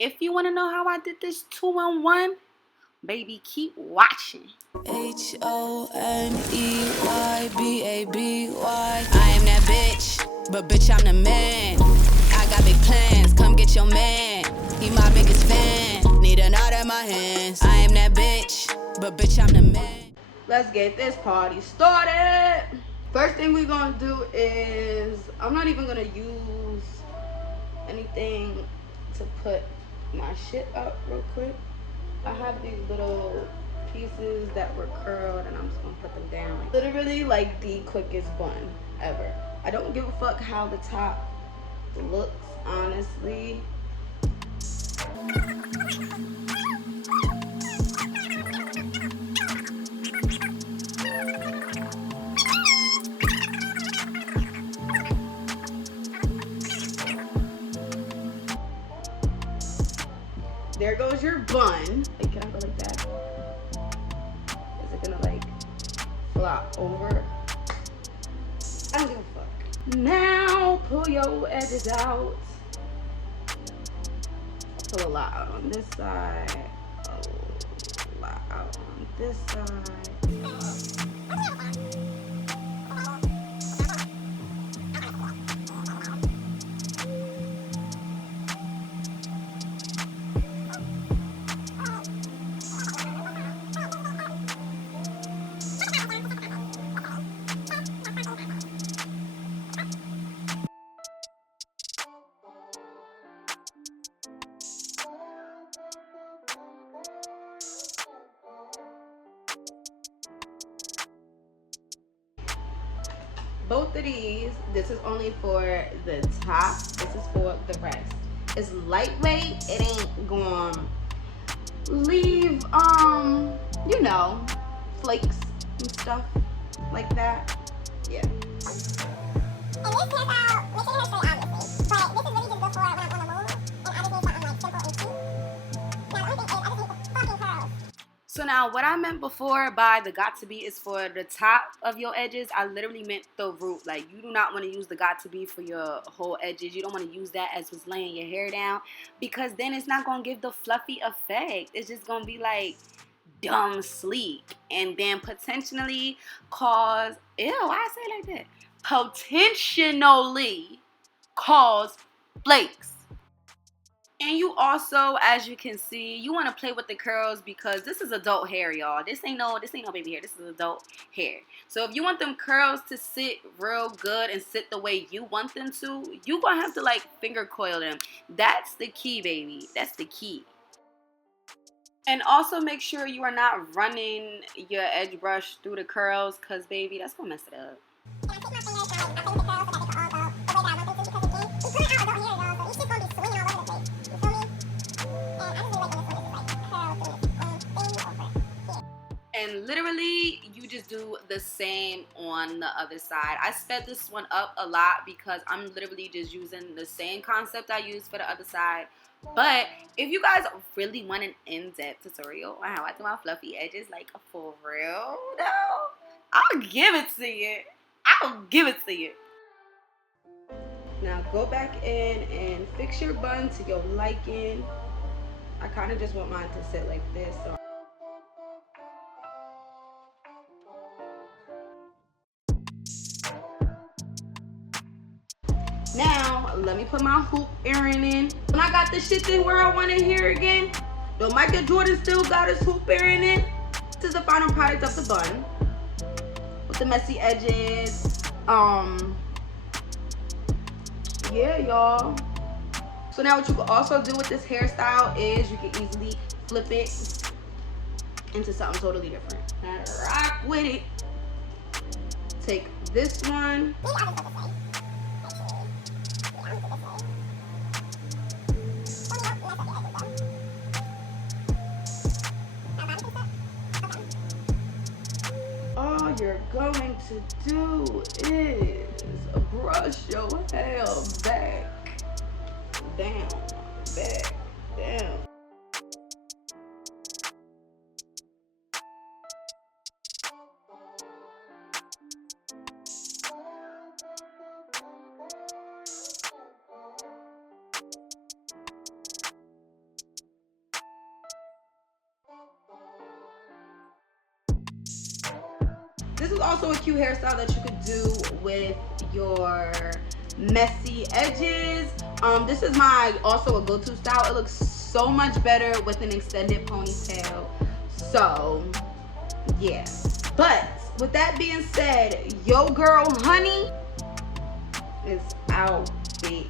If you want to know how I did this 2-in-1, baby, keep watching. HONEYBABY. I am that bitch, but bitch, I'm the man. I got big plans, come get your man. He my biggest fan, need a knot in my hands. I am that bitch, but bitch, I'm the man. Let's get this party started. First thing we're gonna do is, I'm not even gonna use anything to put my shit up real quick. I have these little pieces that were curled and I'm just gonna put them down. Literally like the quickest bun ever. I don't give a fuck how the top looks, honestly. There goes your bun. Like, can I go like that? Is it gonna like flop over? I don't give a fuck. Now pull your edges out. Pull a lot out on this side. A lot out on this side. Both of these, this is only for the top, this is for the rest. It's lightweight, it ain't gonna leave, you know, flakes and stuff like that. Yeah. And this hairstyle, making hair straight obviously, but this is really just good for when I'm on the move, and I just need something like simple and cute. Now the only thing is, I just need the fucking curls. So now what I meant before by the got to be is for the top of your edges, I literally meant the root. Like, you do not want to use the got to be for your whole edges. You don't want to use that as what's laying your hair down, because then it's not going to give the fluffy effect. It's just going to be like dumb sleek, and then potentially cause, ew, why I say it like that? Potentially cause flakes. And you also, as you can see, you want to play with the curls because this is adult hair, y'all. This ain't no baby hair. This is adult hair. So if you want them curls to sit real good and sit the way you want them to, you gonna have to like finger coil them. That's the key, baby. That's the key. And also make sure you are not running your edge brush through the curls, because baby, that's gonna mess it up. And I take my fingers and I play with the curls so that they can all go the way that I want them to, because again, we put out adult hair, y'all, so it's just gonna be swinging all over the place. You feel me? And I just really like when this one is just like curls doing its own thing over here. And literally, you just do the same on the other side. I sped this one up a lot because I'm literally just using the same concept I used for the other side. But if you guys really want an in-depth tutorial on how I do my fluffy edges, like for real though, I'll give it to you. I'll give it to you. Now go back in and fix your bun to your liking. I kind of just want mine to sit like this. So now, let me put my hoop earring in. When I got the shit in where I want to hear again, though Michael Jordan still got his hoop earring in. This is the final product of the bun. With the messy edges. Yeah, y'all. So now what you can also do with this hairstyle is you can easily flip it into something totally different. And rock with it. Take this one. Maybe I'll just put this way. All you're going to do is brush your hair back, down, back, down. This is also a cute hairstyle that you could do with your messy edges. This is my also a go-to style. It looks so much better with an extended ponytail. So yeah. But with that being said, yo girl honey is out, bitch.